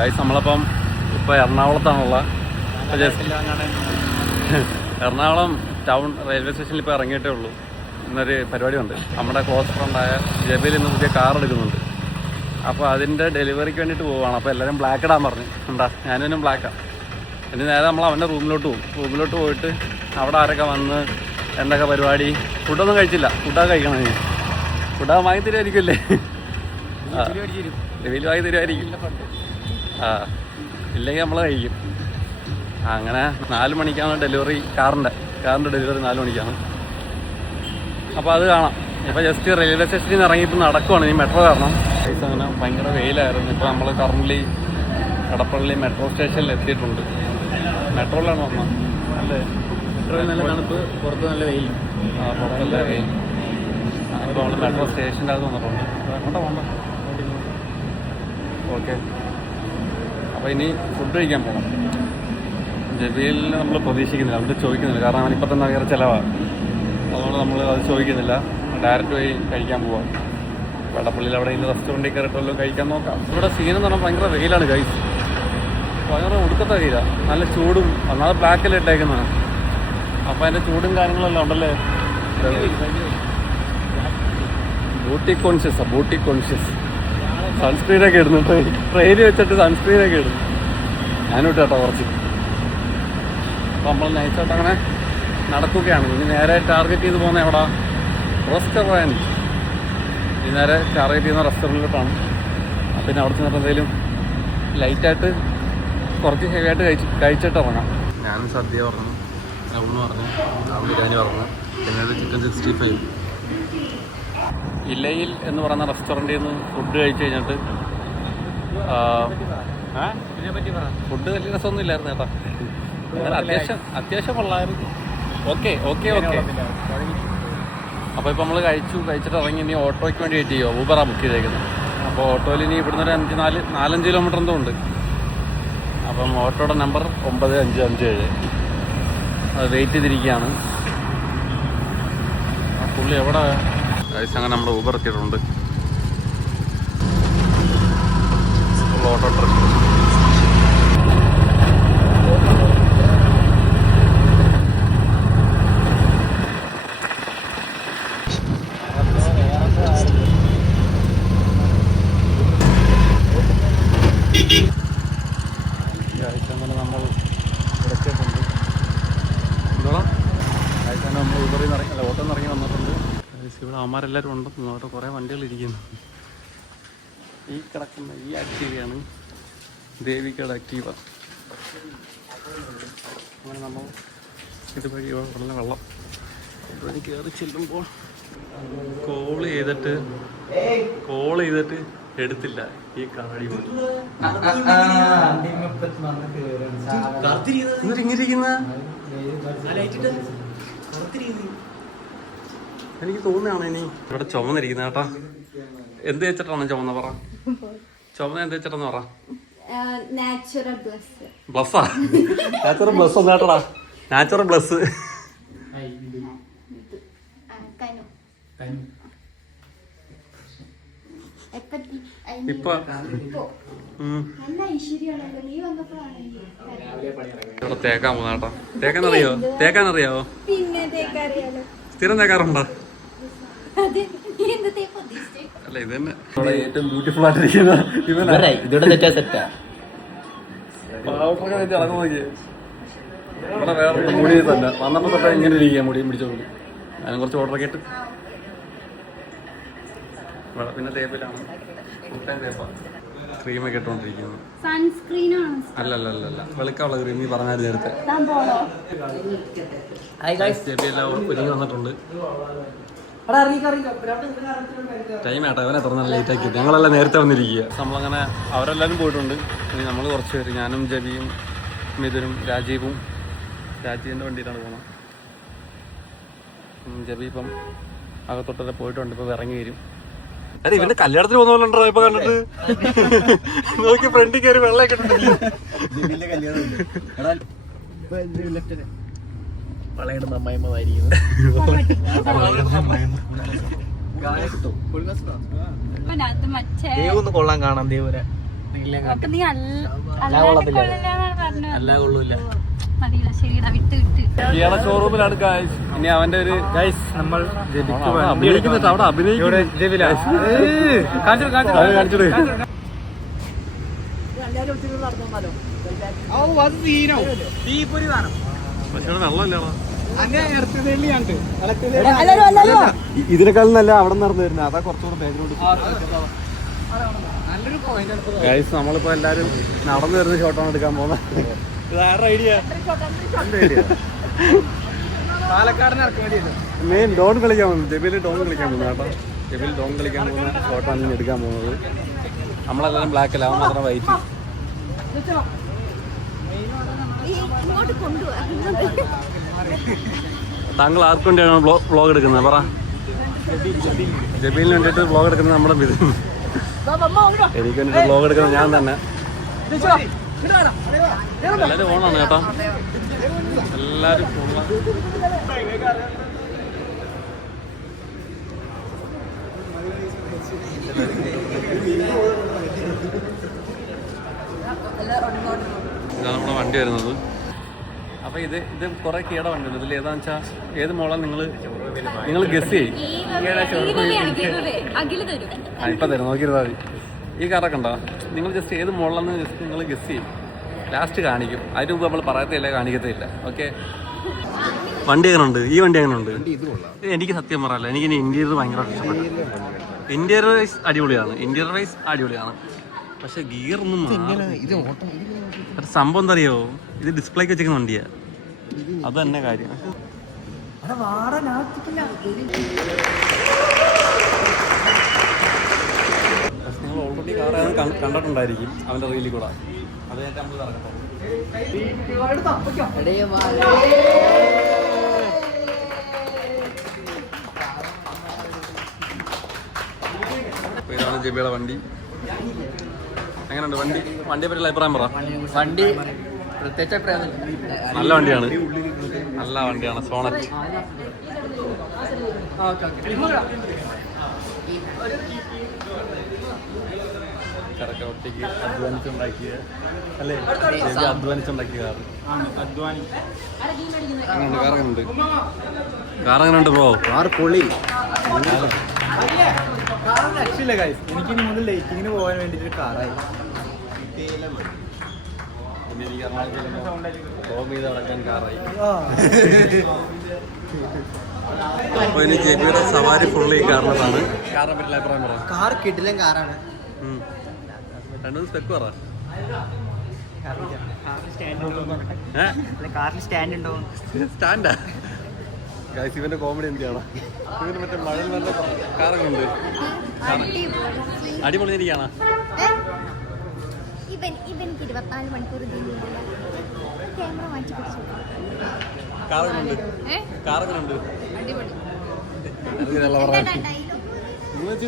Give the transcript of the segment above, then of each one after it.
Guys നമ്മളിപ്പം ഇപ്പോൾ എറണാകുളത്താണുള്ളത്. ഇപ്പോൾ ജസ്റ്റ് എറണാകുളം ടൗൺ റെയിൽവേ സ്റ്റേഷനിൽ ഇപ്പോൾ ഇറങ്ങിയിട്ടേ ഉള്ളൂ. ഇന്നൊരു പരിപാടിയുണ്ട്. നമ്മുടെ ക്ലോസ് ഫ്രണ്ടായ ജബീൽ ഇന്ന് പുതിയ കാർ എടുക്കുന്നുണ്ട്. അപ്പോൾ അതിൻ്റെ ഡെലിവറിക്ക് വേണ്ടിയിട്ട് പോവുകയാണ്. അപ്പോൾ എല്ലാവരും ബ്ലാക്ക് ഇടാൻ പറഞ്ഞു. ഉണ്ടാ ഞാനും ബ്ലാക്കാണ്. ഇനി നേരെ നമ്മൾ അവൻ്റെ റൂമിലോട്ട് പോകും. റൂമിലോട്ട് പോയിട്ട് അവിടെ ആരൊക്കെ വന്ന് എന്തൊക്കെ പരിപാടി. ഫുഡൊന്നും കഴിച്ചില്ല. ഫുഡൊക്കെ കഴിക്കണം. ഇനി ഫുഡൊക്കെ വാങ്ങി തരുമായിരിക്കുമല്ലേ? ഡെലിവറി വാങ്ങി തരുമായിരിക്കും. ആ ഇല്ലെങ്കിൽ നമ്മൾ കഴിക്കും. അങ്ങനെ 4 മണിക്കാണ് ഡെലിവറി. കാറിൻ്റെ ഡെലിവറി 4 മണിക്കാണ്. അപ്പോൾ അത് കാണാം. ഇപ്പോൾ ജസ്റ്റ് റെയിൽവേ സ്റ്റേഷനിൽ നിന്ന് ഇറങ്ങിയിട്ട് നടക്കുവാണ്. ഈ മെട്രോ കാരണം അങ്ങനെ ഭയങ്കര വെയിലായിരുന്നു. ഇപ്പോൾ നമ്മൾ കറണ്ട്ലി കടപ്പള്ളി മെട്രോ സ്റ്റേഷനിൽ എത്തിയിട്ടുണ്ട്. മെട്രോയിലാണ് വന്നത്. അല്ലേ? മെട്രോയിൽ നല്ല തണുപ്പ്, പുറത്ത് നല്ല വെയിൽ. പുറത്ത് നല്ല വെയിൽ. ഇപ്പോൾ നമ്മൾ മെട്രോ സ്റ്റേഷൻ്റെ അകത്ത് വന്നിട്ടുണ്ട്. എങ്ങോട്ടാ പോകണ്ട? ഓക്കെ. അപ്പോൾ ഇനി ഫുഡ് കഴിക്കാൻ പോകണം. ജബീലിനെ നമ്മൾ പ്രതീക്ഷിക്കുന്നില്ല, അവൻ്റെ ചോദിക്കുന്നില്ല. കാരണം അവനിപ്പോൾ തന്നെ വേറെ ചിലവാണ്. അതുകൊണ്ട് നമ്മൾ അത് ചോദിക്കുന്നില്ല. ഡയറക്റ്റ് പോയി കഴിക്കാൻ പോവാം. കടപ്പള്ളിയിൽ അവിടെ ഇന്ന് റെസ്റ്റോറൻറ്റിൽ കയറിയിട്ടല്ലോ കഴിക്കാൻ നോക്കാം. ഇവിടെ സീനെന്ന് പറഞ്ഞാൽ ഭയങ്കര വെയിലാണ് ഗൈസ്. ഭയങ്കര ഒടുക്കത്തെ വെയിലാണ്. നല്ല ചൂടും. ഒന്നാമത് ബ്ലാക്കല്ലേ ഇട്ടേക്കുന്നതാണ്. അപ്പോൾ അതിൻ്റെ ചൂടും കാര്യങ്ങളെല്ലാം ഉണ്ടല്ലേ. ബ്യൂട്ടി കോൺഷ്യസ് സൺസ്ക്രീനൊക്കെ ഇടുന്നു. ട്രെയിനിൽ വെച്ചിട്ട് സൺസ്ക്രീനൊക്കെ ഇടുന്നു. ഞാനും ഇട്ട് കേട്ടോ കുറച്ച്. അപ്പോൾ നമ്മൾ നൈസായിട്ട് അങ്ങനെ നടക്കുകയാണ്. ഇനി നേരെ ടാർഗറ്റ് ചെയ്ത് പോകുന്നത് എവിടെ? റെസ്റ്റോറൻറ്റ്. ഇനി നേരെ ടാർഗറ്റ് ചെയ്യുന്ന റെസ്റ്റോറൻറ്റിലോട്ടാണ്. പിന്നെ അവിടെ ചെന്നിട്ട് എന്തെങ്കിലും ലൈറ്റായിട്ട് കുറച്ച് ഹെവി ആയിട്ട് കഴിച്ചിട്ട് ഇറങ്ങാം. ഞാനും സദ്യ പറഞ്ഞു, അവള് പറഞ്ഞു, ബിരിയാണി പറഞ്ഞു, പിന്നെ ഒരു ചിക്കൻ 65. ഇലയിൽ എന്ന് പറയുന്ന റെസ്റ്റോറൻറ്റിൽ നിന്ന് ഫുഡ് കഴിച്ച് കഴിഞ്ഞിട്ട് ഫുഡ് വലിയ രസമൊന്നും ഇല്ലായിരുന്നു കേട്ടോ. അത്യാവശ്യം കൊള്ളായിരുന്നു. ഓക്കെ. അപ്പോൾ ഇപ്പോൾ നമ്മൾ കഴിച്ചിട്ട് ഇറങ്ങി ഇനി ഓട്ടോയ്ക്ക് വേണ്ടി വെയിറ്റ് ചെയ്യുമോ? ഊബറാണ് ബുക്ക് ചെയ്തേക്കുന്നത്. അപ്പോൾ ഓട്ടോയിൽ ഇനി ഇവിടുന്ന് ഒരു 4-5 കിലോമീറ്റർ എന്തോ ഉണ്ട്. അപ്പം ഓട്ടോയുടെ നമ്പർ 9557. അത് വെയിറ്റ് ചെയ്തിരിക്കുകയാണ്. ആ പുള്ളി എവിടെ? അങ്ങനെ നമ്മുടെ ഊബർ എത്തിയിട്ടുണ്ട്. Auto trip. അങ്ങനെ നമ്മൾ ഇടയ്ക്കുണ്ട്. എന്തോളാം നമ്മൾ ഊബറിൽ നിന്ന് ഇറങ്ങി, ഓട്ടോ നിന്ന് ഇറങ്ങി വന്നിട്ടുണ്ട്. ഇവിടെ അവന്മാരെല്ലാവരും ഉണ്ടെന്ന്. അവിടെ കുറേ വണ്ടികളിരിക്കുന്നു. ഈ കിടക്കുന്ന ഈ ആക്റ്റീവയാണ് ദേവികയുടെ ആക്റ്റീവ. അങ്ങനെ നമ്മൾ ഇതുവഴി ഉള്ള വെള്ളം ഇതുവഴി കയറി ചെല്ലുമ്പോൾ കോൾ ചെയ്തിട്ട് എടുത്തില്ല ഈ കാടി പോലും. എനിക്ക് തോന്നുകയാണ് ഇനി ഇവിടെ ചുമന്നിരിക്കുന്ന കേട്ടാ. എന്ത് വെച്ചിട്ടാണ് ചുമന്ന? പറ. ചുമന്ന എന്ത് വെച്ചിട്ടെന്ന് പറ. ബ്ലസ്സാ? നാച്ചുറൽ ബ്ലസ് ഒന്നും കേട്ടടാ. Natural bless. ഇപ്പൊ ഇവിടെ തേക്കാൻ പോകുന്ന കേട്ടോ. തേക്കാനറിയാവോ? സ്ഥിരം തേക്കാറുണ്ടോ? അല്ല ഇത് തന്നെ ഇവിടെ ഏറ്റവും ബ്യൂട്ടിഫുൾ ആയിട്ടിരിക്കുന്ന ഇവിടെ വേറെ മുടി തന്നെ വന്നപ്പോൾ തൊട്ട് ഇങ്ങനെ ഇരിക്കുക. മുടിയും പിടിച്ച മുടി. അതിന് കുറച്ച് ഓർഡറൊക്കെ ഇട്ട് ഇവിടെ പിന്നെ തേപ്പിലാണ്. ക്രീമൊക്കെ ഇട്ടുകൊണ്ടിരിക്കുന്നു. അല്ലല്ല വെളുക്കാനുള്ള ക്രീം നീ പറഞ്ഞാൽ നേരത്തെ. എല്ലാം ഒരുങ്ങി വന്നിട്ടുണ്ട്. ടൈം ആട്ടെ. അവനെ തുറന്ന ലേറ്റ് ആക്കി. ഞങ്ങളെല്ലാം നേരത്തെ വന്നിരിക്കുക. നമ്മളങ്ങനെ അവരെല്ലാവരും പോയിട്ടുണ്ട്. ഇനി നമ്മൾ കുറച്ച് പേര്, ഞാനും ജബിയും മിഥുനും രാജീവും. രാജീവിൻ്റെ വണ്ടിയിലാണ് പോകുന്നത്. ജബി ഇപ്പം അകത്തോട്ടൊക്കെ പോയിട്ടുണ്ട്. ഇപ്പോൾ ഇറങ്ങി വരും. അതെ ഇവന്റെ കല്യാണത്തിന് പോകുന്നുണ്ടോ ഇപ്പൊ കണ്ടിട്ട്? നോക്കി ഫ്രണ്ടിൽ കയറി വെള്ളമൊക്കെ ഇട്ടിട്ടില്ല. ദേവൊന്ന് കൊള്ളാൻ കാണാം. ദേവരെ അപ്പൊ നീ അല്ല കൊള്ളൂല. ഇയാളെ ഷോറൂമിലാണ് ഗൈസ്. ഇനി അവന്റെ ഒരു ഗൈസ് നമ്മൾ അഭിനയിക്കുന്നുണ്ട് അവിടെ അഭിനയിക്കുന്നത്. ഇതിനെക്കാളും നല്ല അവിടെ നടന്നു വരുന്നത് അതാ കുറച്ചുകൂടെ ബാക്ക്ഗ്രൗണ്ട്. ഗൈസ് നമ്മളിപ്പോ എല്ലാരും നടന്നു വരുന്ന ഷോട്ടാണ് എടുക്കാൻ പോകുന്നത്. മെയിൻ ഡോൺ കളിക്കാൻ പോകുന്നത് ജബീൽ ഡോൺ കളിക്കാൻ പോകുന്നത് കേട്ടോ. ജബീൽ ഡോൺ കളിക്കാൻ പോകുന്ന ഷോട്ടാണ് എടുക്കാൻ പോകുന്നത്. നമ്മളെല്ലാരും ബ്ലാക്ക് അല്ല, അവൻ മാത്രം വൈറ്റ്. താങ്കൾ ആർക്ക് വേണ്ടിയാണ് വ്ളോഗ് എടുക്കുന്നത് പറ. ജബീലിന് വേണ്ടിയിട്ട് വ്ളോഗ് എടുക്കുന്നത് നമ്മുടെ എനിക്ക് വേണ്ടിയിട്ട് വ്ളോഗ് എടുക്കുന്നത് ഞാൻ തന്നെ. എല്ലാവരും ഓണാണ് കേട്ടോ, എല്ലാവരും ഇതാണ് നമ്മുടെ വണ്ടി വരുന്നത്. അപ്പൊ ഇത് കുറെ കീട വണ്ടിയുണ്ട്. ഇതിൽ ഏതാന്ന് വെച്ചാൽ ഏത് മോളാ നിങ്ങൾ ഗസ് ചെയ്യും. ഇപ്പൊ തരും, നോക്കിയിരുന്നാൽ മതി. ഈ കാറൊക്കെ ഉണ്ടോ? നിങ്ങൾ ജസ്റ്റ് ഏത് മോളാന്ന് ജസ്റ്റ് നിങ്ങൾ ഗസ് ചെയ്യും. ലാസ്റ്റ് കാണിക്കും. അതിന് മുമ്പ് നമ്മൾ പറയത്തില്ല, കാണിക്കത്തില്ല. ഓക്കെ. വണ്ടി എങ്ങനെ ഉണ്ട്? ഈ വണ്ടി എങ്ങനെ ഉണ്ട്? എനിക്ക് സത്യം പറയല്ല, എനിക്ക് ഇനി ഇന്റീരിയർ ഭയങ്കരമായിട്ട് ഇഷ്ടപ്പെട്ടു. ഇന്റീരിയർ വൈസ് അടിപൊളിയാണ്, ഇന്റീരിയർ വൈസ് അടിപൊളിയാണ്. പക്ഷെ ഗിയർ ഒന്നും സംഭവം എന്താ അറിയോ, ഇത് ഡിസ്പ്ലേക്ക് വെച്ചിരിക്കുന്ന വണ്ടിയാ. അത് തന്നെ കാര്യം. നിങ്ങൾ ഓൾറെഡി കാർ കണ്ടിട്ടുണ്ടായിരിക്കും അവന്റെ റീലിൽ കൂടെ. അത് നമ്മൾ ഇറങ്ങട്ടെ. ഇതാണ് ജെബിയുടെ വണ്ടി. എങ്ങനെയുണ്ട് വണ്ടി? വണ്ടിയെ പറ്റിയുള്ള അഭിപ്രായം പറ. വണ്ടി പ്രത്യേകിച്ച് അഭിപ്രായം നല്ല വണ്ടിയാണ്, നല്ല വണ്ടിയാണ്. സോണറ്റ് ഒറ്റയ്ക്ക് അധ്വാനിച്ചുണ്ടാക്കിയ അല്ലേ, അധ്വാനിച്ചുണ്ടാക്കിയ കാർ. കാറെങ്ങനുണ്ട്? കാറെങ്ങനുണ്ട് ബ്രോ? കാർ പൊളി. രക്ഷയില്ല ഗൈസ്. എനിക്ക് ഇനി മുതൽ ലൈറ്റിങ്ങിന് പോകാൻ വേണ്ടിയിട്ട് കാറായി. അപ്പൊ ഇനി ജെബിയുടെ സവാരി ഫുള്ളി കാറിനതാണ്. കാറിനെ പറ്റില്ല അഭിപ്രായം പറ. കാർ കിടിലൻ കാറാണ്. രണ്ടു സ്പെക്ക് പറ. കാറിന് സ്റ്റാൻഡ് ഉണ്ടോ? സ്റ്റാൻഡാ ഗൈസ്. ഇവന്റെ കോമഡി എന്തിയാണ്? ഇവന് മറ്റേ മഴ നല്ല കാറൊക്കെ ഉണ്ട്. അടിപൊളിയിരിക്കാണ്. കാറൊക്കെ കാറൊക്കെ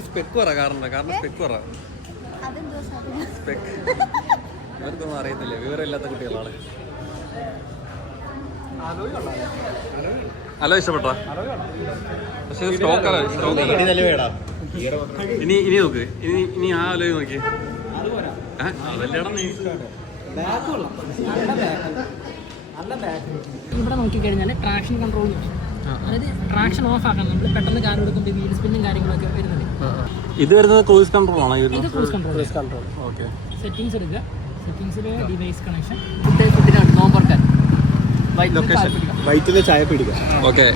സ്പെക്ക് പറ. കാറിന്റെ സ്പെക്ക് പറ. സ്പെക്ക് ഇവർക്കൊന്നും അറിയത്തില്ല, വിവരമില്ലാത്ത കുട്ടികളാണ്. അലോ ഇഷ്ടപ്പെട്ടോ? പക്ഷെ സ്റ്റോക്ക് ഇനി നോക്ക്, ഇനി ആ അലോ നോക്കി. അതല്ലേടാ നീ ഇവിടെ നോക്കിക്കഴിഞ്ഞാൽ ട്രാക്ഷൻ കൺട്രോൾ, അതായത് ട്രാക്ഷൻ ഓഫ് ആക്കാൻ നമ്മൾ പെട്ടെന്ന് കാർ എടുക്കുമ്പോൾ വീൽ സ്പിന്നും കാര്യങ്ങളൊക്കെ വരുന്നത്. ഇത് വരുന്നത് ക്രൂസ് കൺട്രോൾ ആണോ? ഇത് ക്രൂസ് കൺട്രോൾ. ഓക്കെ. സെറ്റിംഗ്സ് എടുക്കുക. സെറ്റിംഗ്സിൽ ഡിവൈസ് കണക്ഷൻ, ഫുഡിനകത്ത് നോമ്പർക്കാൻ വൈറ്റിലെ ചായ പിടിക്കുക. ഓക്കെ.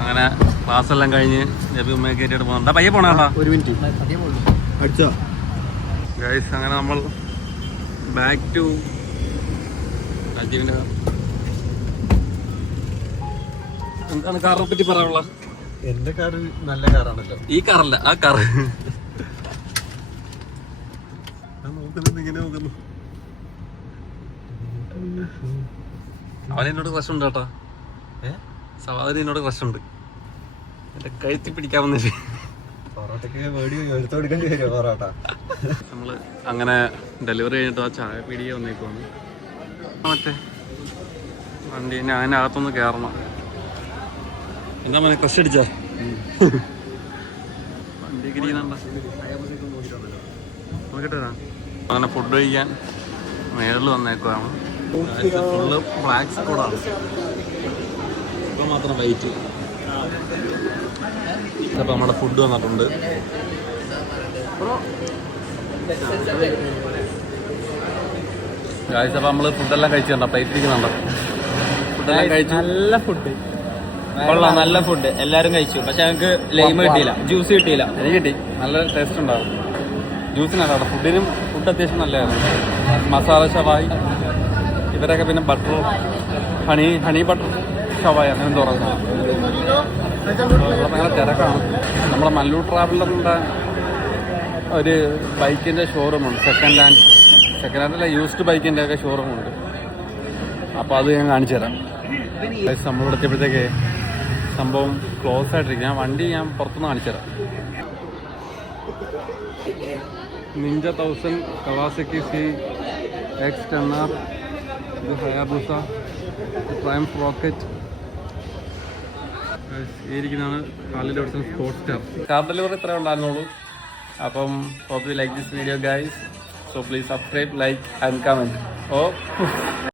അങ്ങനെ ക്ലാസ് എല്ലാം കഴിഞ്ഞ് ജബി ഉമ്മയെ കയറ്റിയിട്ട് പോകുന്നുണ്ട്. പയ്യെ പോണേട്ടാ, ഒരു മിനിറ്റ് അടിച്ചോ ഗൈസ്. അങ്ങനെ നമ്മൾ ബാക്ക് ടു രാജീവിന്റെ. എന്താണ് കാറിനെ പറ്റി പറയാനുള്ള? എന്റെ കാർ നല്ല കാറാണല്ലോ. ഈ കാറല്ല, ആ കാറ്. നോക്കുന്നു, ഇങ്ങനെ നോക്കുന്നു. അവനെന്നോട് ക്രഷ് ഉണ്ട് കേട്ടോ. സവാദരി എന്നോട് ക്രഷ് ഉണ്ട്. എന്റെ കഴുത്തി പിടിക്കാൻ വന്നിട്ട് നമ്മള് അങ്ങനെ ഡെലിവറി കഴിഞ്ഞിട്ട് ആ ചായ പീടിക വന്നേക്കുവാണ്. മറ്റേ വണ്ടി അതിനകത്തൊന്ന് കയറണം. എന്താ മതി ക്രഷ് അടിച്ചാ? വണ്ടി നോക്കിട്ട് വരാം. അങ്ങനെ ഫുഡ് കഴിക്കാൻ മേളിൽ വന്നേക്കുവാണ്. Full black സ്കോഡാണ്. ഇപ്പം മാത്രം വൈറ്റ്. അപ്പോൾ നമ്മുടെ ഫുഡ് വന്നിട്ടുണ്ട്. ഗായ്സ്, അപ്പോൾ നമ്മൾ ഫുഡെല്ലാം കഴിച്ചിട്ടുണ്ടോ? പ്ലേറ്റിരിക്കുന്നുണ്ടോ? ഫുഡെല്ലാം കഴിച്ചു. നല്ല ഫുഡ് കൊള്ളാം, നല്ല ഫുഡ്. എല്ലാരും കഴിച്ചു. പക്ഷെ ഞങ്ങൾക്ക് ലൈം കിട്ടിയില്ല, ജ്യൂസ് കിട്ടിയില്ല. എനിക്ക് കിട്ടി. നല്ല ടേസ്റ്റ് ഉണ്ടാവും. ജ്യൂസിനല്ല, ഫുഡിനും ഫുഡ് അത്യാവശ്യം നല്ലതായിരുന്നു. മസാല ഷവായി ഇവരൊക്കെ, പിന്നെ ബട്ടർ ഹണി ബട്ടർ ഷവായി അങ്ങനെ എന്തോ പറയുന്നത്. ഭയങ്കര തിരക്കാണ്. നമ്മളെ മല്ലൂർ ട്രാവലറിൻ്റെ ഒരു ബൈക്കിൻ്റെ ഷോറൂമുണ്ട്. സെക്കൻഡ് ഹാൻഡല്ല, യൂസ്ഡ് ബൈക്കിൻ്റെ ഒക്കെ ഷോറൂമുണ്ട്. അപ്പോൾ അത് ഞാൻ കാണിച്ചു തരാം. നമ്മളിവിടെ എത്തിയപ്പോഴത്തേക്ക് സംഭവം ക്ലോസ് ആയിട്ടിരിക്കും. വണ്ടി ഞാൻ പുറത്തുനിന്ന് കാണിച്ചു തരാം. നിഞ്ച 1000 കവാസക്കി CX-10R, ഇത് ഹയാബുസ, ട്രയംഫ് റോക്കറ്റ്. ഇരിക്കുന്നതാണ് Harley Davidson sports star. Car delivery ഇത്രേ ഉണ്ടായിരുന്നുള്ളൂ. അപ്പം hope you like this video guys. So please subscribe, like and comment. Oh